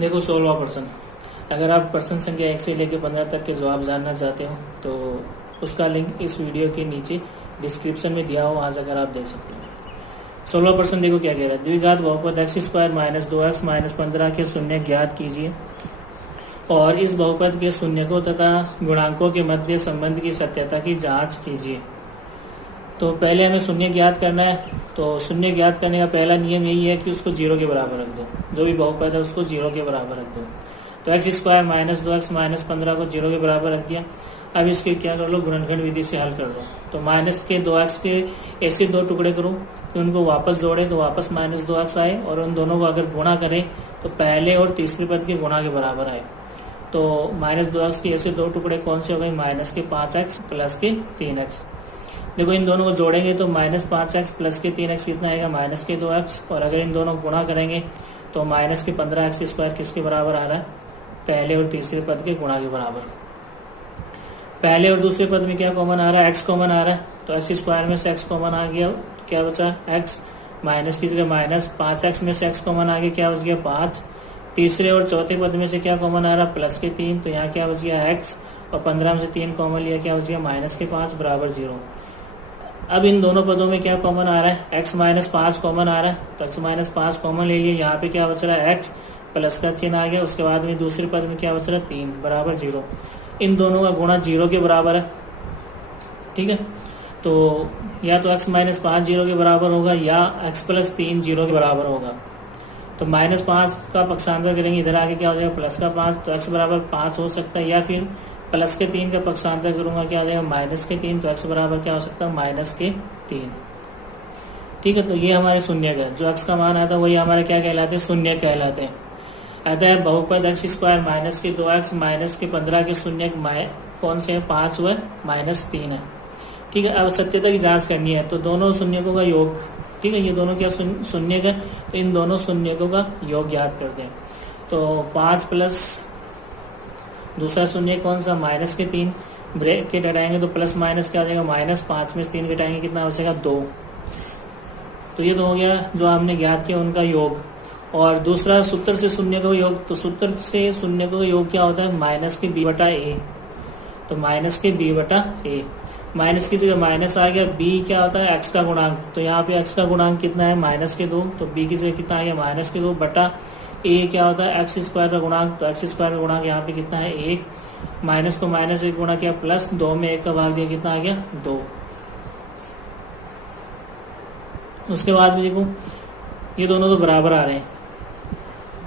देखो 16वां प्रश्न। अगर आप प्रश्न संख्या 1 से लेकर 15 तक के जवाब जानना चाहते हो तो उसका लिंक इस वीडियो के नीचे डिस्क्रिप्शन में दिया हो, वहां जाकर आप देख सकते हो। 16वां प्रश्न देखो क्या कह रहा है। द्विघात बहुपद x square minus 2x minus 15 के शून्य ज्ञात कीजिए और इस बहुपद के शून्यकों तथा गुणांकों के मध्य संबंध की सत्यता की जांच कीजिए। तो पहले हमें शून्य ज्ञात करना है। तो शून्य ज्ञात करने का पहला नियम यही है कि उसको 0 के बराबर रख दो। जो भी बहुपद है उसको 0 के बराबर रख दो। तो x square minus 2x minus 15 को 0 के बराबर रख दिया। अब इसके क्या कर लो, गुणनखंड विधि से हल कर लो। तो माइनस के 2x के ऐसे दो टुकड़े करो कि उनको वापस जोड़े तो वापस माइनस 2x आए, और उन दोनों को अगर गुणा करें तो पहले और तीसरे पद के गुणा के बराबर आए। तो माइनस 2x के ऐसे दो टुकड़े कौन से हो गए, माइनस के 5x प्लस के 3x। देखो इन दोनों को जोड़ेंगे तो माइनस 5x प्लस के 3x कितना आएगा, माइनस के 2x, और अगर इन दोनों गुणा करेंगे तो माइनस के 15x स्क्वायर किसके बराबर आ रहा है, पहले और तीसरे पद के गुणा के बराबर। पहले और दूसरे पद में क्या कॉमन आ रहा है, x कॉमन आ रहा है। तो एक्स स्क्वायर में से x कॉमन आ गया, तो क्या बचा x, माइनस की जगह माइनस, 5x में से x कॉमन आ गया, क्या बच गया 5। तीसरे और चौथे पद में से क्या कॉमन आ रहा है, प्लस के 3, तो यहाँ क्या बच गया x, और 15 में से 3 कॉमन लिया, क्या बच गया माइनस के 5 बराबर 0। अब इन दोनों पदों में क्या कॉमन आ रहा है, x माइनस 5 कॉमन आ रहा है। तो x माइनस 5 कॉमन ले लिए, यहाँ पे क्या बच रहा है x, प्लस का चिन्ह आ गया। उसके बाद में दूसरे पद में क्या बच रहा है 3 बराबर 0। इन दोनों का गुणा 0 के बराबर है, ठीक है। तो या तो x माइनस 5 0 के बराबर होगा या x प्लस 3 0 के बराबर होगा। तो माइनस 5 का पक्षांतर करेंगे, इधर आके क्या हो जाएगा प्लस का 5, तो x बराबर 5 हो सकता है, या फिर प्लस के 3 का पक्षांतर करूंगा, क्या आ जाएगा माइनस के 3, तो x बराबर क्या हो सकता है माइनस के 3, ठीक है। तो ये हमारे शून्य का जो x का मान आता है वही हमारे क्या कहलाते हैं, शून्य कहलाते हैं। अतः बहुपद एक्स स्क्वायर माइनस के 2x माइनस के 15 के शून्य कौन से है, 5 व माइनस 3 है, ठीक है। अब सत्यता की जांच करनी है, तो दोनों शून्यकों का योग, ठीक है, ये दोनों क्या शून्य का, तो इन दोनों शून्यकों का योग ज्ञात करते हैं। तो 5 प्लस दूसरा शून्य कौन सा, माइनस के 3, ब्रैकेट हटाएंगे तो प्लस माइनस क्या आ जाएगा माइनस, 5 में से 3 घटाएंगे कितना बचेगा 2। तो ये तो हो गया जो हमने ज्ञात किया उनका योग। और दूसरा सूत्र से शून्य का योग, तो सूत्र से शून्य का योग क्या होता है, माइनस के b बटा a। तो माइनस के b बटा a, माइनस की जगह माइनस आ गया, b क्या होता है x का गुणांक। तो यहाँ पे x का गुणांक कितना है माइनस के 2, तो b की जगह कितना आ गया माइनस के 2 बटा a क्या होता है एक्स स्क्वायर का गुणांक। तो एक्स स्क्वायर का गुणांक यहाँ पे कितना है 1, माइनस को माइनस 1 गुणा किया प्लस 2 में 1 का भाग दिया, कितना आ गया 2। उसके बाद में देखो ये दोनों तो बराबर आ रहे हैं,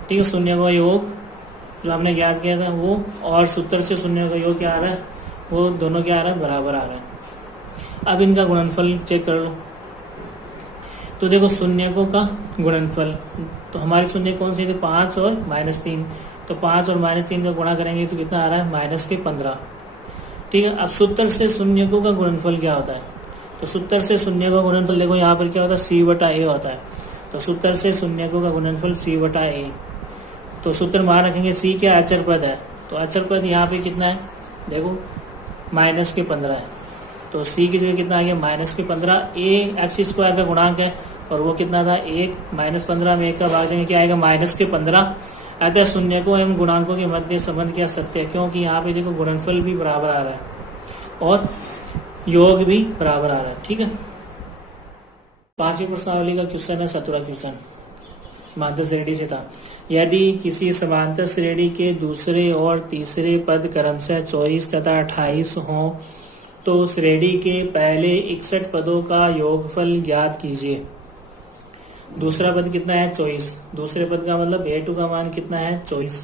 ठीक है। शून्य का योग जो हमने ज्ञात किया था वो, और सूत्र से शून्य का योग क्या आ रहा है, वो दोनों क्या आ रहा है बराबर आ रहा है। अब इनका गुणनफल चेक कर लो। तो देखो शून्यकों का गुणनफल, तो हमारे शून्य कौन से थे 5 और माइनस 3। तो 5 और माइनस 3 का गुणा करेंगे तो कितना आ रहा है माइनस के 15, ठीक है। अब सूत्र से शून्यकों का गुणनफल क्या होता है, तो सूत्र से शून्य का गुणनफल देखो यहाँ पर क्या होता है c बटा a होता है। तो सूत्र से शून्यकों का गुणनफल c बटा a। तो सूत्र मान रखेंगे c क्या अचर पद है, तो अचर पद यहाँ पे कितना है देखो माइनस के 15 है। तो c की जगह कितना आ गया माइनस के 15, a एक्स स्क्वायर का गुणांक है और वो कितना था 1, माइनस 15 में 1 का भाग देंगे क्या आएगा माइनस के 15। अतः शून्यकों एवं गुणांकों के मध्य संबंध क्या सत्य है, क्योंकि यहाँ पे देखो गुणनफल भी बराबर आ रहा है और योग भी बराबर आ रहा है, ठीक है। 5वीं प्रश्नावली का क्वेश्चन है 17वां क्वेश्चन, समांतर श्रेणी से था। यदि किसी समांतर श्रेणी के दूसरे और तीसरे पद क्रमशः 24 तथा 28 हों तो श्रेणी के पहले 61 पदों का योगफल ज्ञात कीजिए। दूसरा पद कितना है 24, दूसरे पद का मतलब a2 का मान कितना है 24,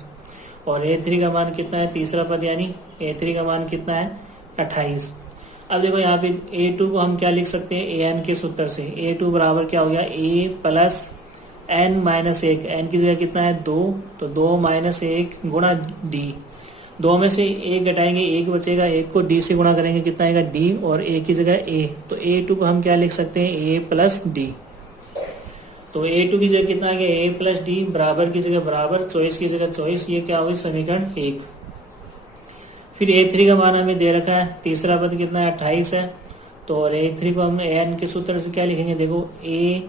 और a3 का मान कितना है तीसरा पद यानी a3 का मान कितना है 28। अब देखो यहाँ पे a2 को हम क्या लिख सकते हैं an के सूत्र से। a2 बराबर क्या हो गया a plus n minus 1, n की जगह कितना है 2, तो 2 माइनस 1 गुणा d। 2 में से 1 घटाएंगे 1 बचेगा, 1 को d से गुणा करेंगे कितना आएगा d, और a की जगह a। तो a2 को हम क्या लिख सकते हैं a प्लस d। तो a2 की जगह कितना आ गया a प्लस डी, बराबर की जगह बराबर, 24 की जगह 24, ये क्या होगी समीकरण 1। फिर a3 का मान हमें दे रखा है, तीसरा पद कितना है 28 है। तो और a3 को हम an के सूत्र से क्या लिखेंगे देखो a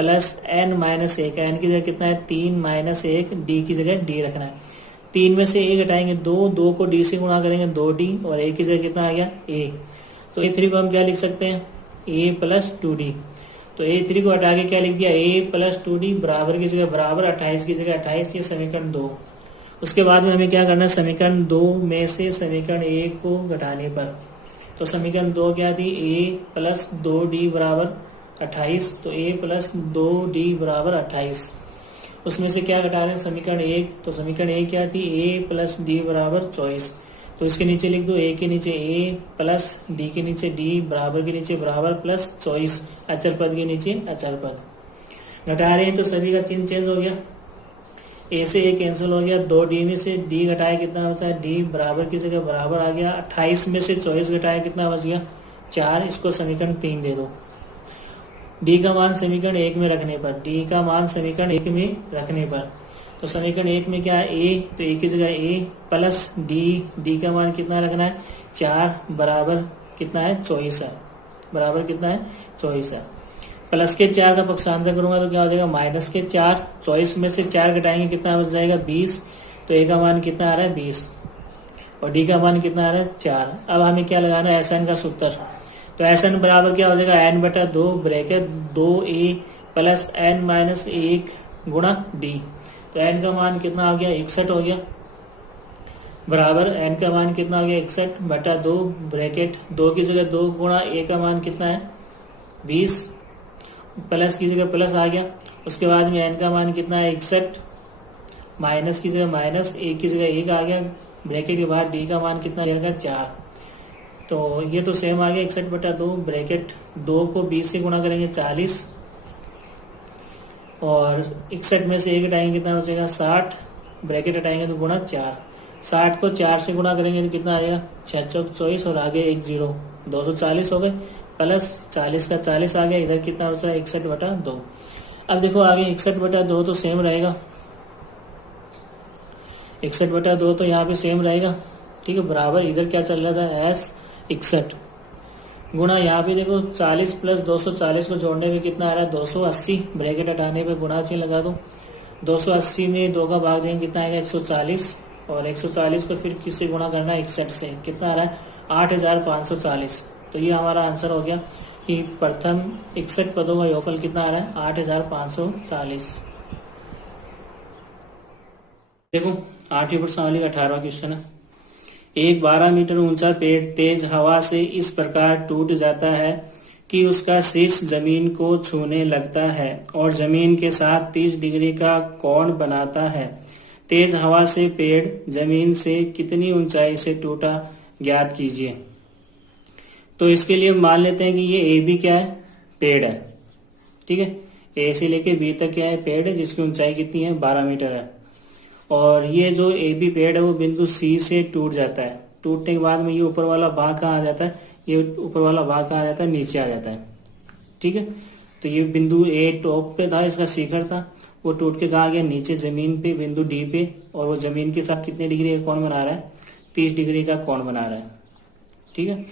प्लस n माइनस एक, एन की जगह कितना है 3 माइनस एक, डी की जगह डी रखना है। 3 में से एक हटाएंगे 2, 2 को डी से गुणा करेंगे 2d, और ए की जगह कितना आ गया a। तो a3 को हम क्या लिख सकते हैं a प्लस 2d। तो a3 को हटा के क्या लिख दिया a प्लस 2d बराबर की जगह बराबर, 28 की जगह 28, ये समीकरण 2। उसके बाद में हमें क्या करना है, समीकरण 2 में से समीकरण 1 को घटाने पर, तो समीकरण 2 क्या थी a प्लस 2d बराबर 28, तो a प्लस 2d बराबर 28। उसमें से क्या घटा रहे हैं समीकरण 1, तो समीकरण 1 क्या थी a प्लस d बराबर 24। तो इसके नीचे लिख दो a के नीचे a प्लस d के नीचे d बराबर के नीचे बराबर प्लस 24, अचर पद के नीचे अचर पद। घटा रहे हैं तो सभी का चिन्ह चेंज हो गया, a से a कैंसिल हो गया, 2d में से d घटाया कितना बचा है d बराबर की जगह बराबर आ गया, 28 में से 24 घटाया कितना बच गया 4। इसको समीकरण 3 दे दो। d का मान समीकरण 1 में रखने पर, d का मान समीकरण 1 में रखने पर, तो समीकरण 1 में क्या है a, तो a की जगह a प्लस d का मान कितना रखना है 4 बराबर कितना है 24 है, बराबर कितना है 24 है। प्लस के 4 का पक्षांतर करूंगा तो क्या हो जाएगा माइनस के 4, 24 में से 4 घटाएंगे कितना बच जाएगा 20, तो a का मान कितना आ रहा है 20 और d का मान कितना आ रहा है 4। अब हमें क्या लगाना है SN का सूत्र, तो SN बराबर क्या हो जाएगा n बटा 2 bracket 2a plus n minus 1 गुणा d, तो n का मान कितना हो गया 61 हो गया, बराबर n का मान कितना हो गया 61 बटा 2 ब्रैकेट 2 की जगह 2 गुणा a का मान कितना है 20, प्लस की जगह प्लस आ गया। उसके बाद में n का मान कितना है 61, माइनस की जगह माइनस, a की जगह 1 आ गया, ब्रैकेट के बाद d का मान कितना रहेगा 4। तो ये तो सेम आ गया 61 बटा 2 ब्रैकेट 2 को 20 से गुणा करेंगे 40, और 61 में से 1 हटाएंगे कितना बचेगा 60, ब्रैकेट हटाएंगे तो गुणा 4, 60 को 4 से गुणा करेंगे तो कितना आएगा 6 चौक 24 और आगे 1 0, 240 हो गए, प्लस 40 का 40 आ गया, इधर कितना बचा 61 बटा 2। अब देखो आगे 61 बटा 2 तो सेम रहेगा, 61 बटा 2 तो यहाँ पे सेम रहेगा, ठीक है, बराबर इधर क्या चल रहा था s 61 गुणा यहाँ पे देखो 40 प्लस 240 को जोड़ने में कितना आ रहा है 280, ब्रैकेट हटाने पे गुणा चिन्ह लगा दो, 280 में 2 का भाग देंगे कितना आएगा 140, और 140 को फिर किससे गुणा करना है 61 से, कितना आ रहा है 8540। तो ये हमारा आंसर हो गया कि प्रथम 61 पदों का योगफल कितना आ रहा है 8540। देखो 8वीं प्रश्नावली का 18वां क्वेश्चन है, एक 12 मीटर ऊंचा पेड़ तेज हवा से इस प्रकार टूट जाता है कि उसका शीर्ष जमीन को छूने लगता है और जमीन के साथ 30 डिग्री का कोण बनाता है। तेज हवा से पेड़ जमीन से कितनी ऊंचाई से टूटा ज्ञात कीजिए। तो इसके लिए मान लेते हैं कि ये ए बी क्या है पेड़ है, ठीक है, ए से लेके बी तक क्या है पेड़ है, जिसकी ऊंचाई कितनी है 12 मीटर है, और ये जो ए बी पेड़ है वो बिंदु सी से टूट जाता है। टूटने के बाद में ये ऊपर वाला भाग कहाँ आ जाता है, ये ऊपर वाला भाग कहाँ आ जाता है नीचे आ जाता है, ठीक है। तो ये बिंदु ए टॉप पे था, इसका शिखर था, वो टूट के कहाँ गया नीचे जमीन पे बिंदु डी पे, और वो जमीन के साथ कितने डिग्री का कोण बना रहा है 30 डिग्री का कोण बना रहा है, ठीक है।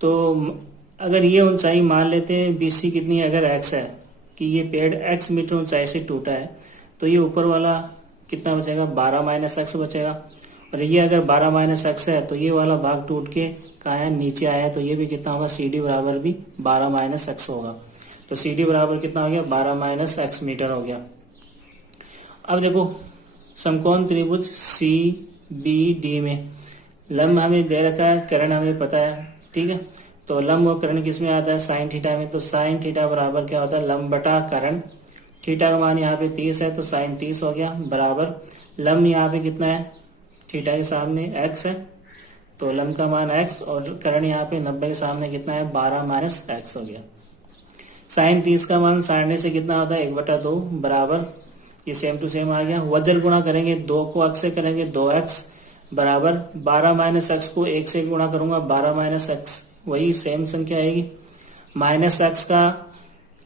तो अगर ये ऊंचाई मान लेते हैं बीसी कितनी है, अगर एक्स है कि ये पेड़ एक्स मीटर ऊंचाई से टूटा है, तो ये ऊपर वाला कितना बचेगा 12 माइनस एक्स बचेगा, और ये अगर 12 माइनस एक्स है तो ये वाला भाग टूट के कहाँ है नीचे आया है, तो ये भी कितना होगा सी डी बराबर भी 12 माइनस एक्स होगा। तो सी डी बराबर कितना हो गया 12 माइनस एक्स मीटर हो गया। अब देखो समकोण त्रिभुज सी बी डी में लंब हमें दे रखा है, कर्ण हमें पता है, ठीक है। तो लंब और कर्ण किस में आता है साइन थीटा में, तो साइन थीटा बराबर क्या होता है लंब बटा कर्ण। थीटा का मान यहाँ पे 30 है तो साइन 30 हो गया, बराबर लंब यहाँ पे कितना है थीटा के सामने x है, तो लंब का मान x, और कर्ण यहाँ पे 90 के सामने कितना है 12 माइनस एक्स हो गया। साइन 30 का मान साइन से कितना होता है 1/2, बराबर ये सेम टू सेम आ गया। वजन गुणा करेंगे 2 को x से करेंगे 2x, बराबर 12 माइनस एक्स को 1 से गुणा करूंगा 12 माइनस एक्स, वही सेम संख्या आएगी। माइनस एक्स का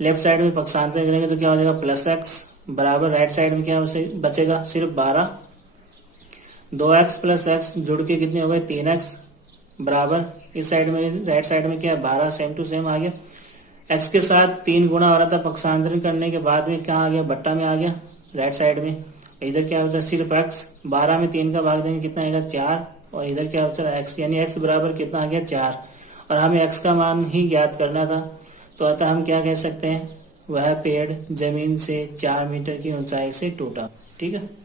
लेफ्ट साइड में पक्षांतर करेंगे तो क्या हो जाएगा प्लस एक्स, बराबर राइट साइड में क्या बचेगा सिर्फ 12, 2x प्लस एक्स जुड़ के कितने हो गए 3x, बराबर इस साइड में राइट साइड में क्या है 12, सेम टू सेम आ गया। एक्स के साथ 3 गुना हो रहा था, पक्षांतरण करने के बाद में कहाँ आ गया, बट्टा में आ गया राइट साइड में। इधर क्या होता है, सिर्फ एक्स, 12 में 3 का भाग देंगे कितना आएगा 4, और इधर क्या होता है एक्स, यानी एक्स बराबर कितना आ गया 4, और हमें एक्स का मान ही ज्ञात करना था। तो अतः हम क्या कह सकते हैं, वह पेड़ जमीन से 4 मीटर की ऊंचाई से टूटा। ठीक है।